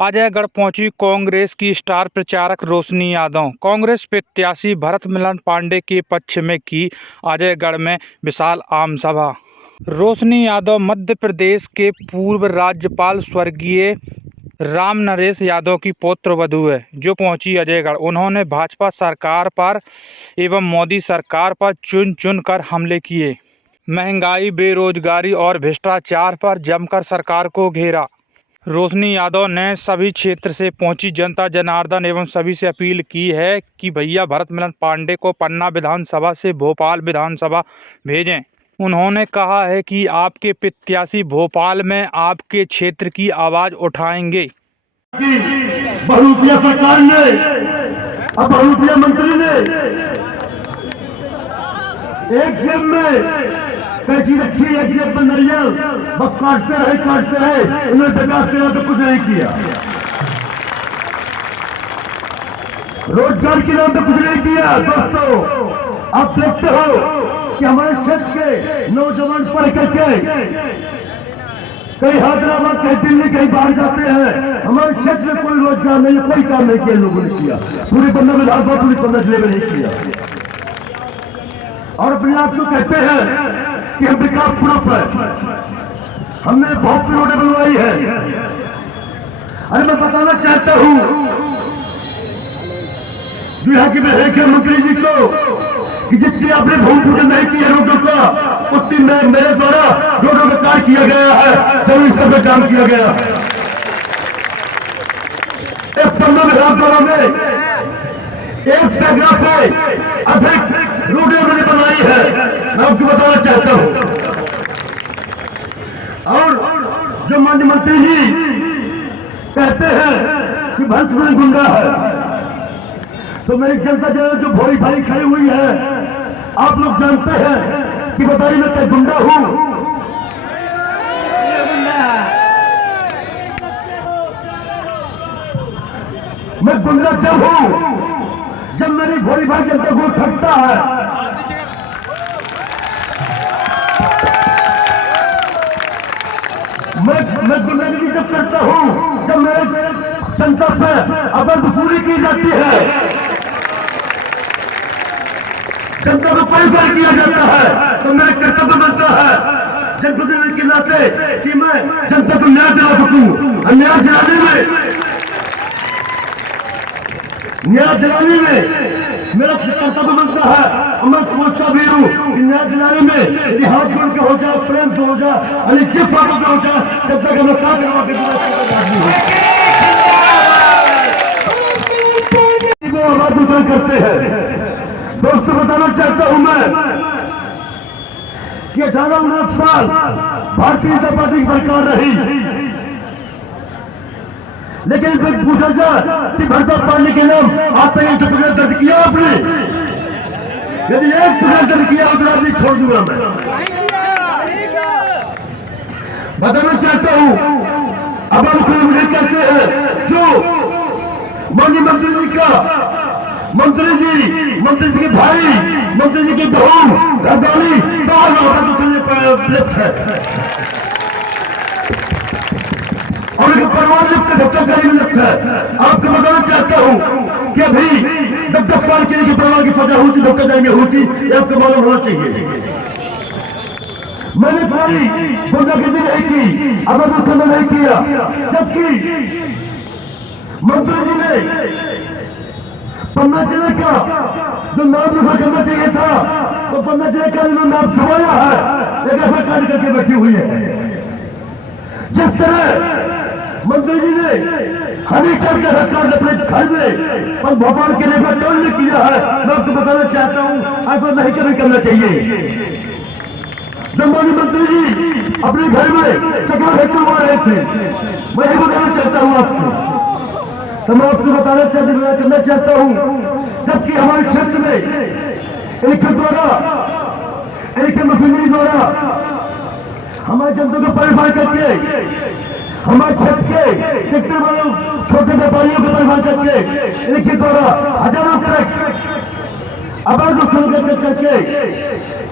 अजयगढ़ पहुंची कांग्रेस की स्टार प्रचारक रोशनी यादव। कांग्रेस प्रत्याशी भरत मिलन पांडे के पक्ष में की अजयगढ़ में विशाल आम सभा। रोशनी यादव मध्य प्रदेश के पूर्व राज्यपाल स्वर्गीय राम नरेश यादव की पुत्र वधू है, जो पहुंची अजयगढ़। उन्होंने भाजपा सरकार पर एवं मोदी सरकार पर चुन चुन कर हमले किए। महंगाई, बेरोजगारी और भ्रष्टाचार पर जमकर सरकार को घेरा। रोशनी यादव ने सभी क्षेत्र से पहुंची जनता जनार्दन एवं सभी से अपील की है कि भैया भरत मिलन पांडे को पन्ना विधानसभा से भोपाल विधानसभा भेजें। उन्होंने कहा है कि आपके प्रत्याशी भोपाल में आपके क्षेत्र की आवाज उठाएंगे। बहुरूपिया सरकार ने और बहुरूपिया मंत्री ने एक जेब में कैची रखी, एक जेब में नारियल, बस काटते रहे। उन्होंने विकास के नाम पे कुछ नहीं किया, रोजगार के नाम पे कुछ नहीं किया। दोस्तों, आप देखते हो कि हमारे क्षेत्र के नौजवान पढ़ करके कहीं हैदराबाद, कहीं दिल्ली, कहीं बाहर जाते हैं। हमारे क्षेत्र में कोई रोजगार नहीं, कोई काम नहीं किया लोगों ने किया। पूरी पन्ना विधानसभा, पूरी पन्ना जिले में नहीं किया। और अपने आप को कहते हैं कि हम विकास प्रूफ है, हमने बहुत सी रोडें बनवाई है। अरे मैं बताना चाहता हूं जो यहाँ के मुख्यमंत्री जी को कि जितनी आपने भूमि पूजन नहीं की है रोडों का, उतनी मेरे द्वारा रोडों का कार्य किया गया है, जमीन स्तर पर काम किया गया है। इस पन्ना विधानसभा में 1 सौ से अधिक रोडें मैंने बनाई है, मैं आपको बताना चाहता हूं। और जो माननीय मंत्री जी कहते हैं कि भरत मिलन गुंडा है, तो मेरी जनता जो भोरी भारी खड़ी हुई है, आप लोग जानते हैं कि बताइए मैं क्या गुंडा हूं? मैं गुंडा जब हूं जब मेरी भोली भाई जनता को ठगता है। मैं गुंडागिरी जब करता हूं जब मेरे जनता से अवैध वसूली की जाती है, जनता को परेशान किया जाता है, तो मेरा कर्तव्य बनता है जनप्रतिनिधि के नाते कि मैं जनता को न्याय दिला सकूं। न्याय दिलाने में मेरा कर्तव्य बनता है। मैं सोचता भी हूं कि न्याय दिलाने में यदि हाथ जोड़ के हो जाए, प्रेम से हो जाए, यानी जिस बातों से हो जाए, तब तक हमें काम करवा के आवाज उतर करते हैं। दोस्तों, बताना चाहता हूं मैं कि 18-19 साल भारतीय जनता पार्टी की सरकार रही, लेकिन फिर पूछा जाए कि भरत पांडे के नाम आपने 1% दर्ज किया आपने? यदि 1% दर्ज किया तो आपने छोड़ दूंगा मैं। बताना चाहता हूं, अब हम मुझे कहते हैं जो माननीय मंत्री जी का, मंत्री जी के भाई, मंत्री जी की बहू घरदानी लिप्त है और उनका परिवार लिप्त है, धक्काकारी में लिप्त है। आपको बताना चाहता हूं कि अभी 10 साल के लिए परिवार की सजा होती, धक्काकारी में होती, ये आपको मालूम होना चाहिए। मैंने कोई गुंडागिरी नहीं की, अवैध उत्खनन नहीं किया, जबकि मंत्री जी ने पन्ना जिले का जो नाम रखा करना चाहिए था, तो पन्ना जिले का जो नाम छुपाया है, एक ऐसा कार्य करके बैठी हुई है। जिस तरह मंत्री जी ने हनीकर के सरकार अपने घर में और भोपाल के लिए टोल किया है, मैं आपको बताना चाहता हूं ऐसा नहीं करना चाहिए। जब माननीय मंत्री जी अपने घर में चकरा करवा रहे थे, मैं यही बताना चाहता हूं आपको, तो मैं आपको करना चाहता हूं, जबकि हमारे क्षेत्र में एक मशीनरी द्वारा हमारे जनता को परेशान करके, हमारे क्षेत्र के कितने बड़े छोटे व्यापारियों को परेशान करके एक द्वारा हजारों ट्रक अवैध उत्खनन करके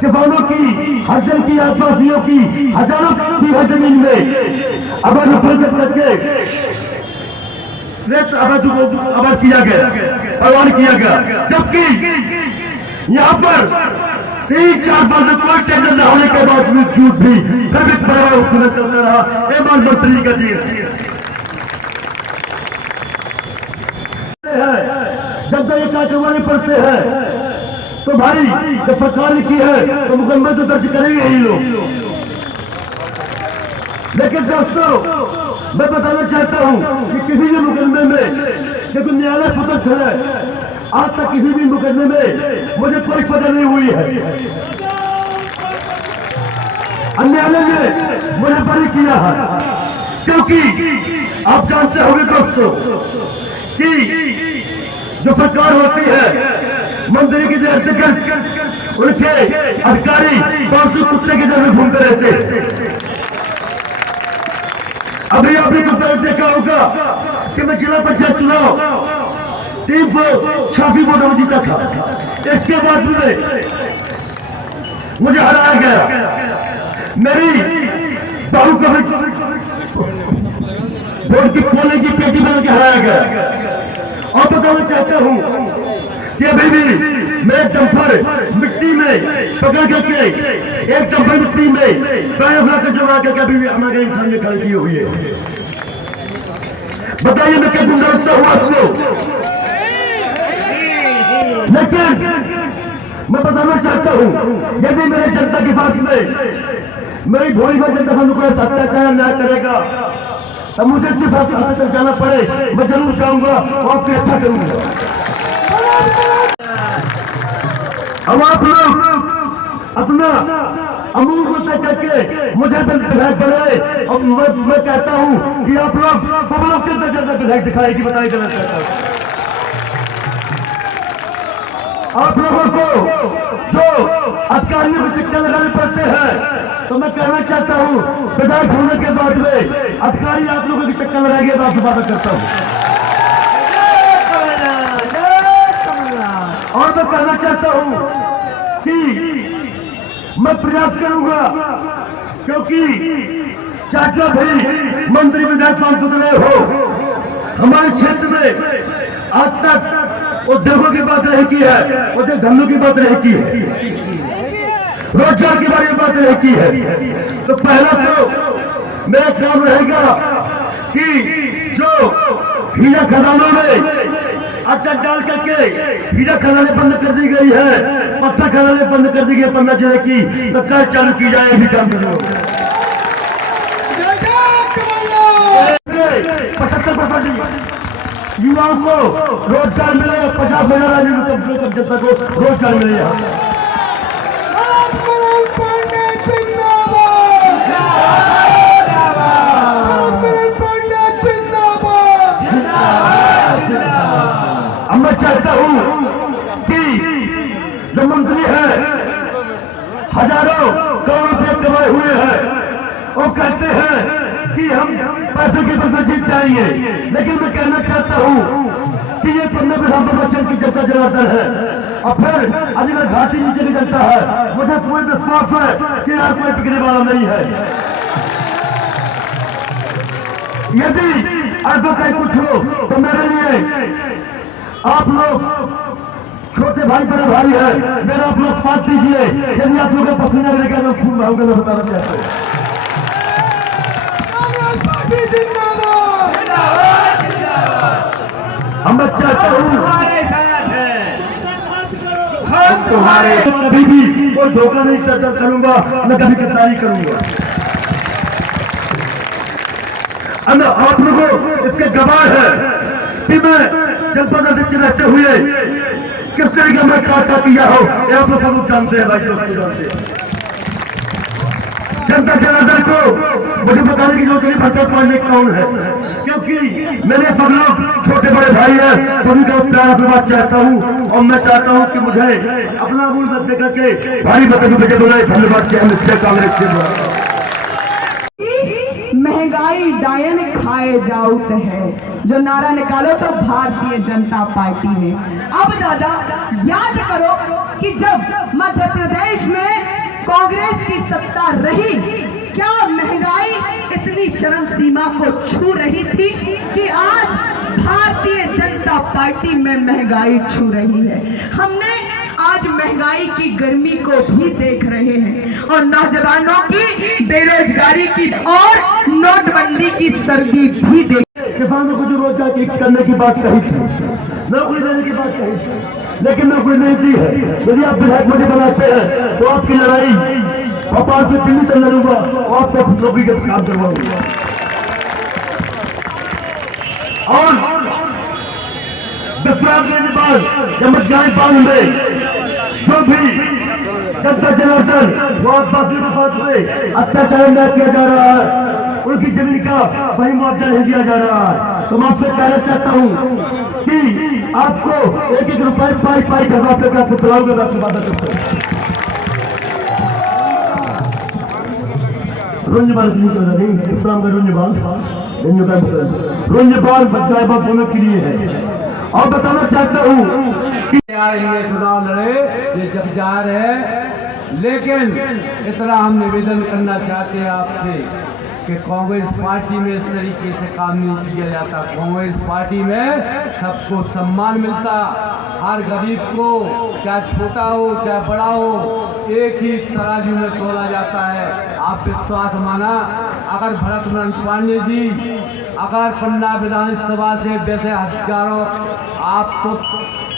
किसानों की, हर की, आदिवासियों की हजारों बीघा जमीन में अवैध उत्खनन करके अवैध किया गया, प्रवान किया गया, जबकि यहाँ पर 3-4 बार से कोई टेंडर न होने के बावजूद भी फिर भी परिवार हुकूमत चलता रहा। एमान मंत्री का चीज जब ये कार्रवाई पड़ते हैं तो भाई जब सरकार ने की है तो मुकदमे तो दर्ज करेंगे ही लोग। लेकिन दोस्तों मैं बताना चाहता हूं कि किसी भी मुकदमे में देखो न्यायालय स्वतंत्र है, आज तक किसी भी मुकदमे में मुझे कोई सजा नहीं हुई है। न्यायालय ने मुझे बरी किया है, क्योंकि आप जानते होंगे दोस्तों कि जो सरकार होती है मंत्री की अंतर्गत उनके अधिकारी 500 कुत्ते की जगह घूमते रहते। अभी आपने तो पहले देखा होगा कि मैं जिला पंचायत चुनाव 386 वोटों में जीता था। इसके बाद में मुझे हराया गया। मेरी बहू को वोट की कोने की पेटी बना के हराया गया। और बताना चाहता हूं कि अभी भी मैं डंपर मिट्टी में पकड़ करके एक डंपर मिट्टी में पैर जमा करके अभी भी हमारे इंसान ने खड़ी की हुई है। बताइए मैं क्या गुंडागुस्ता हुआ उसको। लेकिन मैं बताना चाहता हूं यदि मेरे जनता के साथ में मेरी भोली भाई जनता को कोई अत्याचार न करेगा तो मुझे जिस हाथ तक जाना पड़े मैं जरूर जाऊंगा और आपसे अच्छा करूंगा। अब आप लोग अपना अमूल को तय करके मुझे विधायक बनाए और मैं कहता हूं कि आप लोग सब लोग कितना ज्यादा विधायक दिखाएगी बताए जाना चाहता हूं। आप लोगों को जो अधिकारियों को चक्कर लगाने पड़ते हैं तो मैं कहना चाहता हूं विधायक होने के बाद में अधिकारी आप लोगों की चक्कर लगाएंगे तो आपसे बात करता हूं। और मैं कहना चाहता हूं कि मैं प्रयास करूंगा, क्योंकि चाचा भी मंत्री विधायक सांसद रहे हो हमारे क्षेत्र में आज तक उद्योगों की बात नहीं की है, उद्योग धंधों की बात नहीं की है, रोजगार के बारे में बात नहीं की है। तो पहला तो मेरा काम रहेगा कि जो हीरा खदानों में अचार डाल करके हीरा खदानें बंद कर दी गई है, पत्थर खदानें बंद कर दी गई, 15 जिले की सरकार चालू की जाए भी काम करो। 75% युवाओं को रोजगार मिले, 50,000 जनता को रोजगार मिले। मैं चाहता हूं कि जो मंत्री है हजारों करोड़ रुपये कमाए हुए हैं वो कहते हैं कि हम पैसे की बदले जीत जाएंगे, लेकिन मैं कहना चाहता हूं कि ये 15% की जनता जनार्दन है और फिर अगर घाटी नीचे निकलता है मुझे पूरी विश्वास है कि यार कोई बिगड़ने वाला नहीं है। यदि ऐसा कहीं कुछ हो तो मेरे लिए आप लोग छोटे भाई बड़े भाई है, मेरा आप लोग साथ दीजिए। यदि आप लोगों को पसंद लगेगा तो खूब भावगा मैं बताना चाहता हूँ। हम चाहता हूँ तुम्हारे साथ है, हम तुम्हारे कभी भी कोई धोखा नहीं करूंगा, न कभी गद्दारी करूंगा। आप लोगों इसके गवाह है कि मैं जनपद अध्यक्ष रहते हुए किस तरह का मैं कार्य किया हो, ये आप लोग सब जानते हैं। भाई दोस्तों जानते हैं, जनता जनार्दन को मुझे बताने की जरूरत नहीं भट्टा पाने कौन है, क्योंकि मेरे सब लोग छोटे बड़े भाई हैं, सभी का प्यार आशीर्वाद चाहता हूँ और मैं चाहता हूँ कि मुझे अपना मूल मत देकर के भाई बतन बेटे बोले धन्यवाद के हम इससे कांग्रेस के द्वारा। महंगाई डायन खाए जाऊत है जो नारा निकालो तो भारतीय जनता पार्टी ने। अब दादा याद करो कि जब मध्य प्रदेश में कांग्रेस की सत्ता रही, क्या महंगाई इतनी चरम सीमा को छू रही थी कि आज पार्टी में महंगाई छू रही है। हमने आज महंगाई की गर्मी को भी देख रहे हैं और नौजवानों की बेरोजगारी की और नोटबंदी की सर्दी भी देख। किसानों को जो रोजगार करने की बात कही थी, नौकरी देने की बात कही थी, लेकिन नौकरी नहीं दी है। यदि आप विधायक मुझे बनाते हैं तो आपकी लड़ाई भोपाल से दिल्ली तक लड़ूंगा और आपको नौकरी का काम करवाऊंगा। और विश्राम लेने के बाद जब जाए बांध में जो भी जनता जनार्दन वो आदिवासी के साथ में अत्याचार न किया जा रहा है, उनकी जमीन का वही मुआवजा नहीं दिया जा रहा है, तो मैं आपसे कहना चाहता हूं कि आपको एक एक रुपए पाई घर वापस आपको चलाऊंगा। मैं आपसे वादा करता हूं। रुंजबाल नहीं इस्लाम का रुंजबाल बच्चा होने के लिए है। और बताना चाहता हूं कि ये चुनाव लड़े, ये जब जा रहे हैं, लेकिन इतना हम निवेदन करना चाहते हैं आपसे कि कांग्रेस पार्टी में इस तरीके से काम नहीं किया जाता। कांग्रेस पार्टी में सबको सम्मान मिलता, हर गरीब को चाहे छोटा हो चाहे बड़ा हो एक ही तराजू में तोला जाता है। आप विश्वास माना, अगर भरत लाल पांडे जी अगर पन्ना विधानसभा से वैसे हजारों आप तो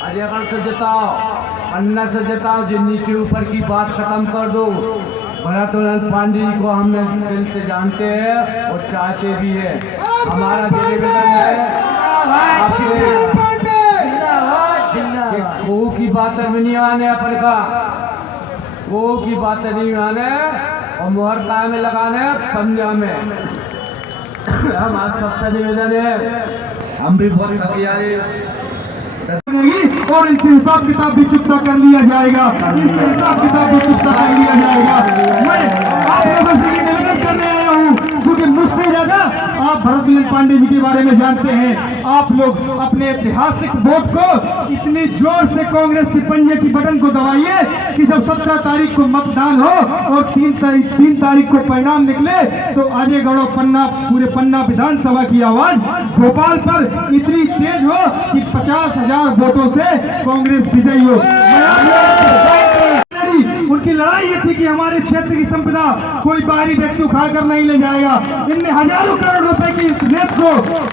अजयगढ़ से जिताओ, पन्ना से जिताओ, जिन्नी के ऊपर की बात खत्म कर दो। भरत लाल पांडे जी को हमने दिल से जानते हैं और चाहते भी है। हमारा निवेदन है को की बात नहीं आने अपन का, को की बात नहीं आने और मोहर काय में लगाने पंजा में। हम आज सबका निवेदन है, हम भी बहुत तैयारी और इनसे हिसाब किताब भी चुकता कर लिया जाएगा, इनसे हिसाब किताब भी चुकता कर लिया जाएगा। मैं आप लोगों से ये निवेदन करने आया हूँ क्योंकि मुझसे ज्यादा आप भरत लाल पांडे जी के बारे में जानते हैं। आप लोग अपने ऐतिहासिक वोट को इतनी जोर से कांग्रेस की पंजे की बटन को दबाइए कि जब 17 तारीख को मतदान हो और 3 तारीख को परिणाम निकले तो अजयगढ़ पन्ना पूरे पन्ना विधानसभा की आवाज भोपाल पर इतनी तेज हो कि 50,000 वोटों से कांग्रेस विजयी हो। उनकी लड़ाई ये थी कि हमारे क्षेत्र की संपदा कोई बाहरी व्यक्ति उखाड़कर नहीं ले जाएगा। इनमें हजारों करोड़ रुपए की रेत को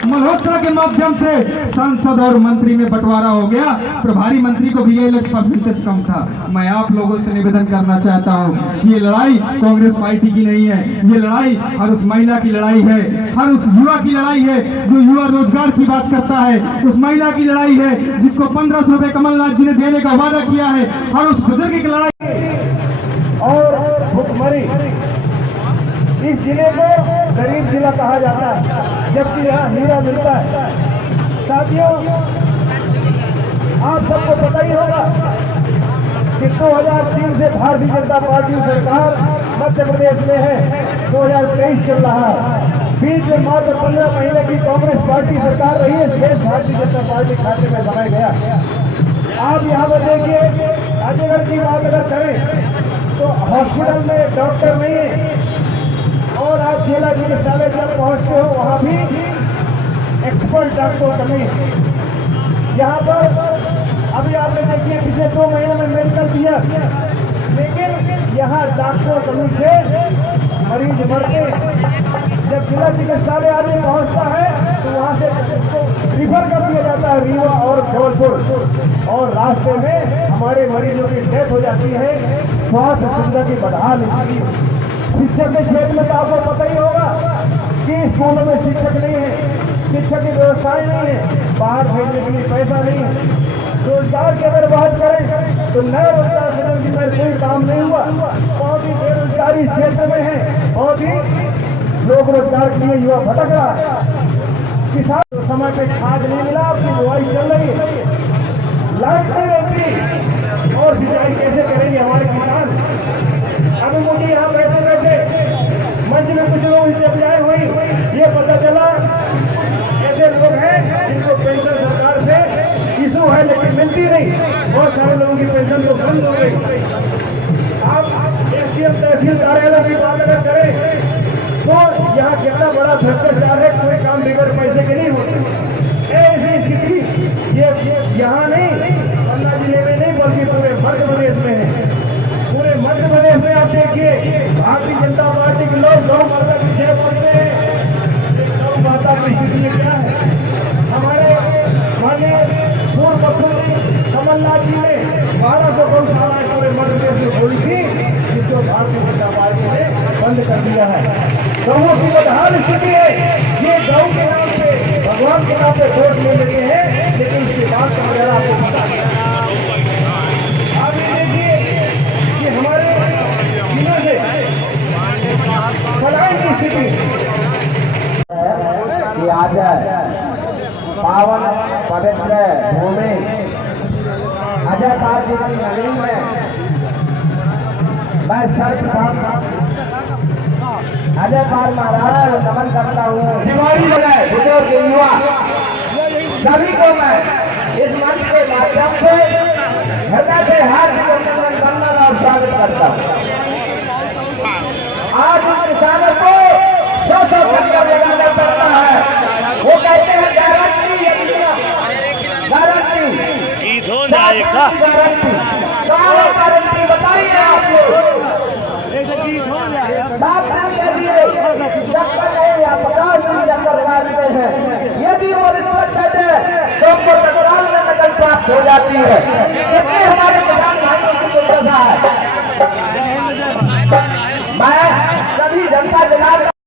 मल्होत्रा के माध्यम से सांसद और मंत्री में बंटवारा हो गया। प्रभारी मंत्री को भी ये परसेंटेज कम था। मैं आप लोगों से निवेदन करना चाहता हूँ कि ये लड़ाई कांग्रेस पार्टी की नहीं है, ये लड़ाई हर उस महिला की लड़ाई है, हर उस युवा की लड़ाई है जो युवा रोजगार की बात करता है, उस महिला की लड़ाई है जिसको 1500 रुपए कमलनाथ जी ने देने का वादा किया है, हर उस बुजुर्ग की लड़ाई। और भुखमरी इस जिले को गरीब जिला कहा जाता है, जबकि यहाँ हीरा मिलता है। साथियों, आप सबको पता ही होगा कि 2003 से भारतीय जनता पार्टी सरकार मध्य प्रदेश में है, 2023 चल रहा है। बीच में मात्र 15 महीने की कांग्रेस पार्टी सरकार रही है, शेष भारतीय जनता पार्टी खाते में बनाया गया। आप यहाँ पर देखिए, अजयगढ़ की बात अगर करें तो हॉस्पिटल में डॉक्टर नहीं है और आप जिला चिकित्सालय जब पहुँचते हो वहाँ भी एक्सपर्ट डॉक्टर कमी है। यहाँ पर अभी आपने देखिए पिछले 2 महीने में मेडिकल दिया, लेकिन यहाँ डॉक्टर कमी से मरीज मरते। जब जिला चिकित्सालय आदमी पहुँचता है तो वहाँ से उसको रिफर कर दिया जाता है रीवा और जबलपुर, और रास्ते में हमारे मरीजों की डेथ हो जाती है। स्वास्थ्य सुविधा की बदहाल स्थिति। शिक्षक के क्षेत्र में तो आपको पता ही होगा कि स्कूलों में शिक्षक नहीं है, शिक्षक की व्यवस्थाएं नहीं है, बाहर भेजने के लिए पैसा नहीं है। रोजगार की अगर बात करें तो नए रोजगार सृजन की में कोई काम नहीं हुआ, बहुत ही बेरोजगारी क्षेत्र में है, बहुत ही लोग रोजगार के लिए युवा भटक रहा है। किसान तो समय पे खाद नहीं मिला, आपकी बुआई चल रही है, लाइट नहीं रहती और सिंचाई कैसे करेंगे हमारे किसान। अभी मुझे यहाँ बैठे बैठे मंच में कुछ लोग चर्चाएं हुई, ये पता चला ऐसे लोग हैं जिनको पेंशन सरकार से इशू है लेकिन मिलती नहीं। बहुत सारे लोगों की पेंशन तो बंद हो गई। आप एसडीएम तहसील कार्यालय की बात अगर करें तो यहाँ कितना बड़ा भ्रष्टाचार है, कोई काम बिगड़ पैसे के नहीं होते। ऐसी स्थिति ये गौओं की बदहाल स्थिति है। ये गौ के नाम पे, भगवान के नाम पे वोट ले लेते हैं, लेकिन उसके बाद का नजारा आपको पता है। आप ये देखिए कि हमारे जिलों से पलायन की स्थिति कि आज पावन पवित्र भूमि अजय पाल जी की नगरी में मैं सर्वप्रथम अजय पाल महाराज नमन करता हूँ। दिवाली बनाए बुजुर्ग युवा सभी को मैं इस मंच के माध्यम से हृदय से हार्दिक अभिनंदन और स्वागत करता हूँ। आज किसानों को 100 घंटा लगाना पड़ता है। वो कहते हैं गारंटी गीत हो जाएगा। गारंटी बताइए आप लोग। यदि वो रिश्वत देते तो उनको तत्काल में नकल प्राप्त हो जाती है। इसलिए हमारे